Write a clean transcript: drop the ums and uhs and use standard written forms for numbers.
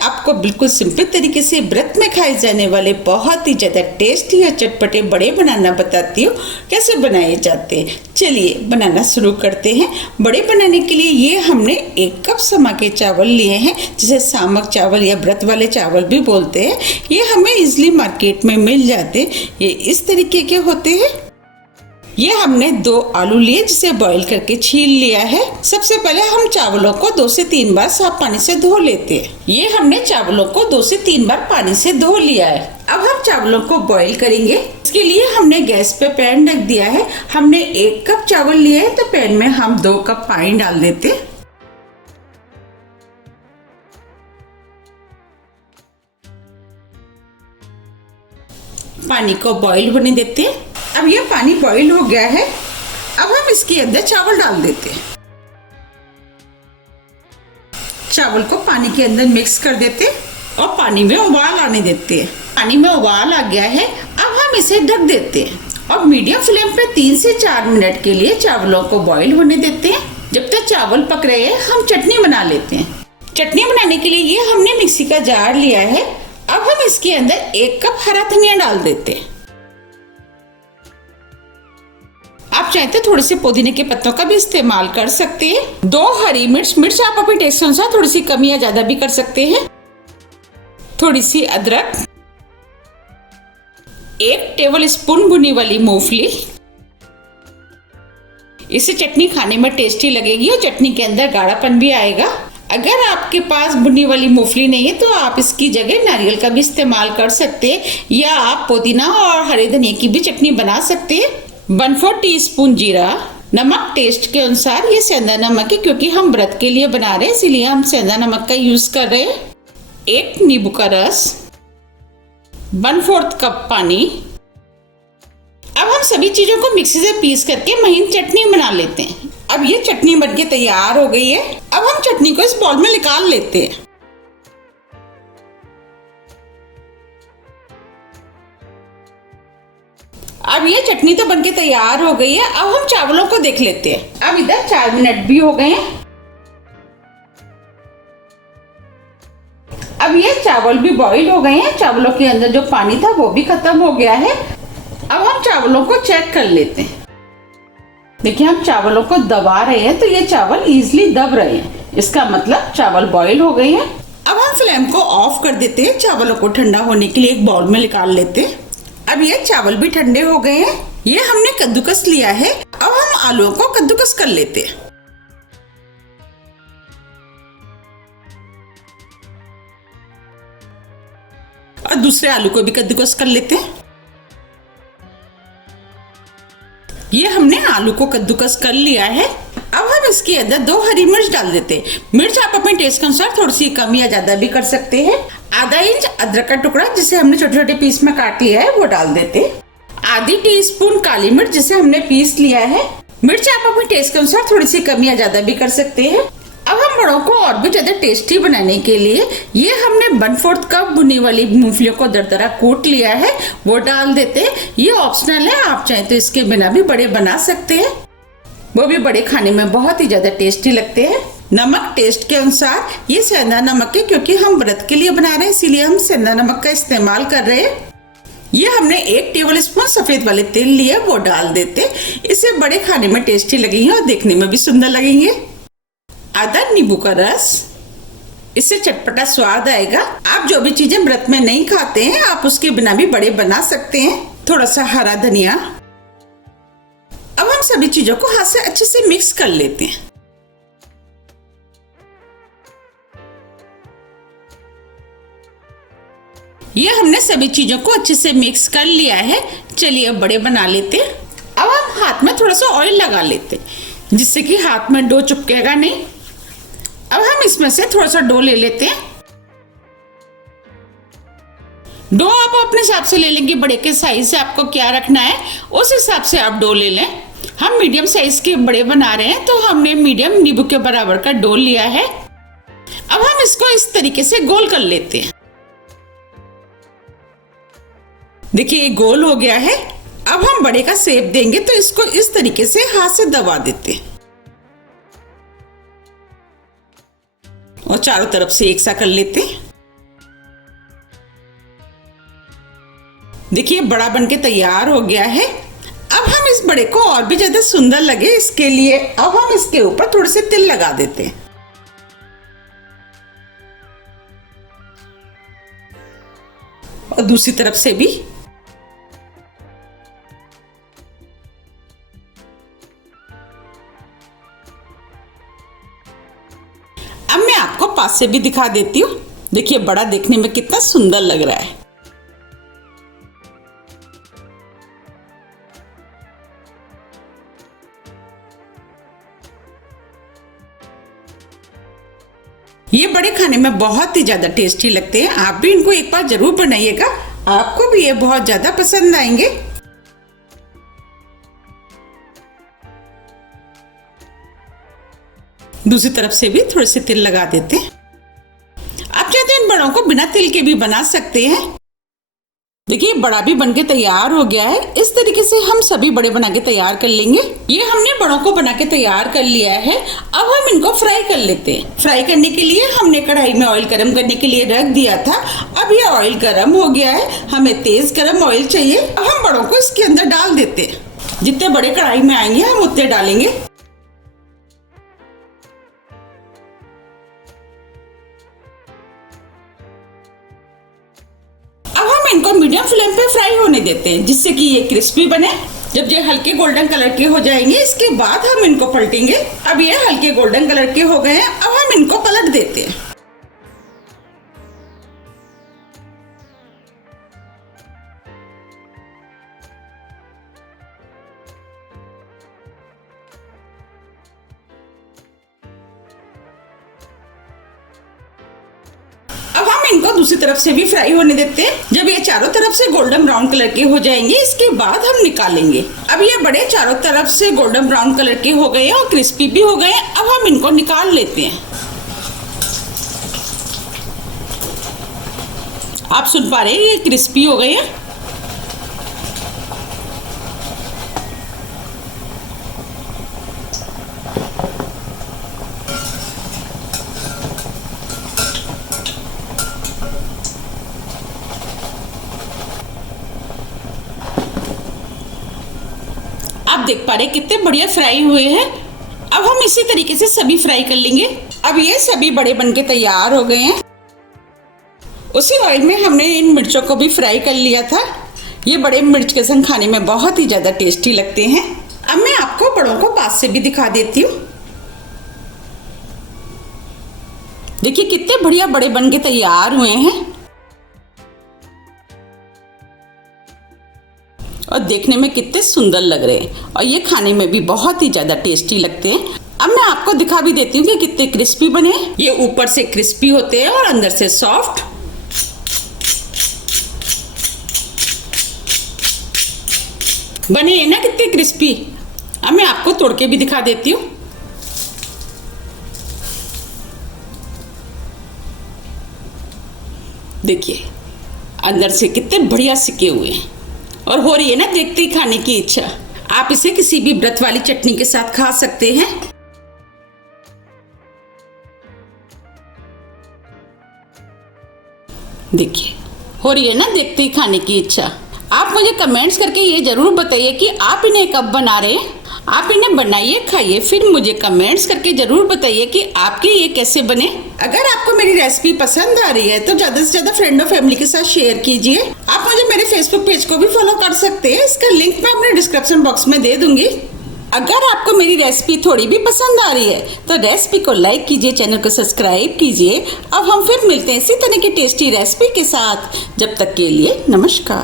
आपको बिल्कुल सिंपल तरीके से व्रत में खाए जाने वाले बहुत ही ज़्यादा टेस्टी और चटपटे बड़े बनाना बताती हूँ कैसे बनाए जाते हैं। चलिए बनाना शुरू करते हैं। बड़े बनाने के लिए ये हमने 1 कप समा के चावल लिए हैं, जिसे सामक चावल या व्रत वाले चावल भी बोलते हैं। ये हमें इजली मार्केट में मिल जाते हैं। ये इस तरीके के होते हैं। ये हमने 2 आलू लिए, जिसे बॉईल करके छील लिया है। सबसे पहले हम चावलों को 2 से 3 बार साफ पानी से धो लेते हैं। ये हमने चावलों को 2 से 3 बार पानी से धो लिया है। अब हम चावलों को बॉईल करेंगे। इसके लिए हमने गैस पे पैन रख दिया है। हमने 1 कप चावल लिए है, तो पैन में हम 2 कप पानी डाल देते हैं। पानी को बॉईल होने देते हैं। अब ये पानी बॉईल हो गया है। अब हम इसके अंदर चावल डाल देते हैं। चावल को पानी के अंदर मिक्स कर देते हैं और पानी में उबाल आने देते हैं। पानी में उबाल आ गया है। अब हम इसे ढक देते हैं और मीडियम फ्लेम पे 3 से 4 मिनट के लिए चावलों को बॉईल होने देते हैं। जब तक चावल पक रहे हैं, हम चटनी बना लेते हैं। चटनी बनाने के लिए ये हमने मिक्सी का जार लिया है। अब हम इसके अंदर 1 कप हरा धनिया डाल देते हैं। आप चाहे तो थोड़े से पुदीने के पत्तों का भी इस्तेमाल कर सकते हैं। 2 हरी मिर्च आप अपने टेस्ट अनुसार थोड़ी सी कम या ज्यादा भी कर सकते हैं। थोड़ी सी अदरक, 1 टेबल स्पून भुनी वाली मूंगफली। इससे चटनी खाने में टेस्टी लगेगी और चटनी के अंदर गाढ़ापन भी आएगा। अगर आपके पास भुनी वाली मूंगफली नहीं है, तो आप इसकी जगह नारियल का भी इस्तेमाल कर सकते हैं, या आप पुदीना और हरे धनिया की भी चटनी बना सकते हैं। 1/4 टीस्पून जीरा, नमक टेस्ट के अनुसार। ये सेंधा नमक है, क्योंकि हम व्रत के लिए बना रहे हैं, इसीलिए हम सेंधा नमक का यूज कर रहे हैं। 1 नींबू का रस, 1/4 कप पानी। अब हम सभी चीजों को मिक्सी से पीस करके महीन चटनी बना लेते हैं। अब ये चटनी बनके तैयार हो गई है। अब हम चटनी को इस बाउल में निकाल लेते हैं। अब ये चटनी तो बनके तैयार हो गई है। अब हम चावलों को देख लेते हैं। अब इधर 4 मिनट भी हो गए हैं। अब ये चावल भी बॉईल हो गए हैं। चावलों के अंदर जो पानी था वो भी खत्म हो गया है। अब हम चावलों को चेक कर लेते हैं। देखिए, हम चावलों को दबा रहे हैं, तो ये चावल इजीली दब रहे हैं। इसका मतलब चावल बॉईल हो गए हैं। अब हम फ्लेम को ऑफ कर देते हैं। चावलों को ठंडा होने के लिए एक बाउल में निकाल लेते हैं। अब ये चावल भी ठंडे हो गए हैं। ये हमने कद्दूकस लिया है। अब हम आलूओं को कद्दूकस कर लेते हैं। और दूसरे आलू को भी कद्दूकस कर लेते हैं। ये हमने आलू को कद्दूकस कर लिया है। अब हम इसके अंदर 2 हरी मिर्च डाल देते हैं। मिर्च आप अपने टेस्ट के अनुसार थोड़ी सी कम या ज्यादा भी कर सकते हैं। आधा इंच अदरक का टुकड़ा, जिसे हमने छोटे छोटे पीस में काट लिया है, वो डाल देते हैं। आधी टीस्पून काली मिर्च, जिसे हमने पीस लिया है। मिर्च आप अपने टेस्ट के अनुसार थोड़ी सी कम या ज्यादा भी कर सकते हैं। अब हम बड़ों को और भी ज्यादा टेस्टी बनाने के लिए ये हमने 1/4 कप भुनी वाली मूंगफलियों को दरदरा कूट लिया है, वो डाल देते हैं। ये ऑप्शनल है, आप चाहे तो इसके बिना भी बड़े बना सकते हैं। वो भी बड़े खाने में बहुत ही ज्यादा टेस्टी लगते हैं। नमक टेस्ट के अनुसार। ये सेंधा नमक है, क्योंकि हम व्रत के लिए बना रहे हैं, इसीलिए हम सेंधा नमक का इस्तेमाल कर रहे हैं। ये हमने 1 टेबल स्पून सफेद वाले तेल लिया, वो डाल देते। इससे बड़े खाने में टेस्टी लगेंगे और देखने में भी सुंदर लगेंगे। आधा नींबू का रस, इससे चटपटा स्वाद आएगा। आप जो भी चीजें व्रत में नहीं खाते हैं, आप उसके बिना भी बड़े बना सकते हैं। थोड़ा सा हरा धनिया। अब हम सभी चीजों को हाथ से अच्छे से मिक्स कर लेते हैं। ये हमने सभी चीजों को अच्छे से मिक्स कर लिया है। चलिए अब बड़े बना लेते हैं। अब हम हाथ में थोड़ा सा ऑयल लगा लेते हैं, जिससे कि हाथ में डो चिपकेगा नहीं। अब हम इसमें से थोड़ा सा डो ले लेते हैं। डो आप अपने हिसाब से ले लेंगे। बड़े के साइज से आपको क्या रखना है, उस हिसाब से आप डो ले लें। हम मीडियम साइज के बड़े बना रहे हैं, तो हमने मीडियम नींबू के बराबर का डो लिया है। अब हम इसको इस तरीके से गोल कर लेते हैं। देखिए, ये गोल हो गया है। अब हम बड़े का शेप देंगे, तो इसको इस तरीके से हाथ से दबा देते हैं और चारों तरफ से एक सा कर लेते हैं। देखिए बड़ा बनके तैयार हो गया है। अब हम इस बड़े को और भी ज्यादा सुंदर लगे इसके लिए अब हम इसके ऊपर थोड़े से तिल लगा देते हैं। और दूसरी तरफ से भी। अब मैं आपको पास से भी दिखा देती हूँ। देखिए बड़ा देखने में कितना सुंदर लग रहा है। ये बड़े खाने में बहुत ही ज्यादा टेस्टी लगते हैं। आप भी इनको एक बार जरूर बनाइएगा, आपको भी ये बहुत ज्यादा पसंद आएंगे। दूसरी तरफ से भी थोड़े से तिल लगा देते हैं। आप चाहते हैं इन बड़ों को बिना तिल के भी बना सकते हैं। देखिए बड़ा भी बनके तैयार हो गया है। इस तरीके से हम सभी बड़े बना के तैयार कर लेंगे। ये हमने बड़ों को बना के तैयार कर लिया है। अब हम इनको फ्राई कर लेते हैं। फ्राई करने के लिए हमने कढ़ाई में ऑयल गरम करने के लिए रख दिया था। अब ये ऑयल गरम हो गया है। हमें तेज गरम ऑयल चाहिए। अब हम बड़ों को इसके अंदर डाल देते हैं। जितने बड़े कढ़ाई में आएंगे हम उतने डालेंगे। इनको मीडियम फ्लेम पे फ्राई होने देते हैं जिससे कि ये क्रिस्पी बने। जब ये हल्के गोल्डन कलर के हो जाएंगे इसके बाद हम इनको पलटेंगे। अब ये हल्के गोल्डन कलर के हो गए हैं। अब हम इनको पलट देते हैं। इनको दूसरी तरफ से भी फ्राई होने देते हैं। जब ये चारों तरफ से गोल्डन ब्राउन कलर के हो जाएंगे इसके बाद हम निकालेंगे। अब ये बड़े चारों तरफ से गोल्डन ब्राउन कलर के हो गए हैं और क्रिस्पी भी हो गए हैं। अब हम इनको निकाल लेते हैं। आप सुन पा रहे हैं ये क्रिस्पी हो गए हैं। आप देख पा रहे हैं कितने बढ़िया फ्राई हुए हैं। अब हम इसी तरीके से सभी फ्राई कर लेंगे। अब ये सभी बड़े बनके तैयार हो गए हैं। उसी ऑयल में हमने इन मिर्चों को भी फ्राई कर लिया था। ये बड़े मिर्च के संग खाने में बहुत ही ज्यादा टेस्टी लगते हैं। अब मैं आपको बड़ों को पास से भी दिखा देती हूँ। देखिए कितने बढ़िया बड़े बनके तैयार हुए हैं और देखने में कितने सुंदर लग रहे हैं और ये खाने में भी बहुत ही ज्यादा टेस्टी लगते हैं। अब मैं आपको दिखा भी देती हूँ कि कितने क्रिस्पी बने। ये ऊपर से क्रिस्पी होते हैं और अंदर से सॉफ्ट। बने हैं ना कितने क्रिस्पी। अब मैं आपको तोड़ के भी दिखा देती हूँ। देखिए अंदर से कितने बढ़िया सिके हुए हैं और हो रही है ना देखते ही खाने की इच्छा। आप इसे किसी भी व्रत वाली चटनी के साथ खा सकते हैं। देखिए हो रही है ना देखते ही खाने की इच्छा। आप मुझे कमेंट्स करके ये जरूर बताइए कि आप इन्हें कब बना रहे हैं। आप इन्हें बनाइए, खाइए, फिर मुझे कमेंट्स करके जरूर बताइए कि आपके ये कैसे बने। अगर आपको मेरी रेसिपी पसंद आ रही है तो ज्यादा से ज्यादा फ्रेंड और फैमिली के साथ शेयर कीजिए। आप मुझे मेरे फेसबुक पेज को भी फॉलो कर सकते हैं। इसका लिंक मैं अपने डिस्क्रिप्शन बॉक्स में दे दूंगी। अगर आपको मेरी रेसिपी थोड़ी भी पसंद आ रही है तो रेसिपी को लाइक कीजिए, चैनल को सब्सक्राइब कीजिए। अब हम फिर मिलते हैं इसी तरह की टेस्टी रेसिपी के साथ। जब तक के लिए नमस्कार।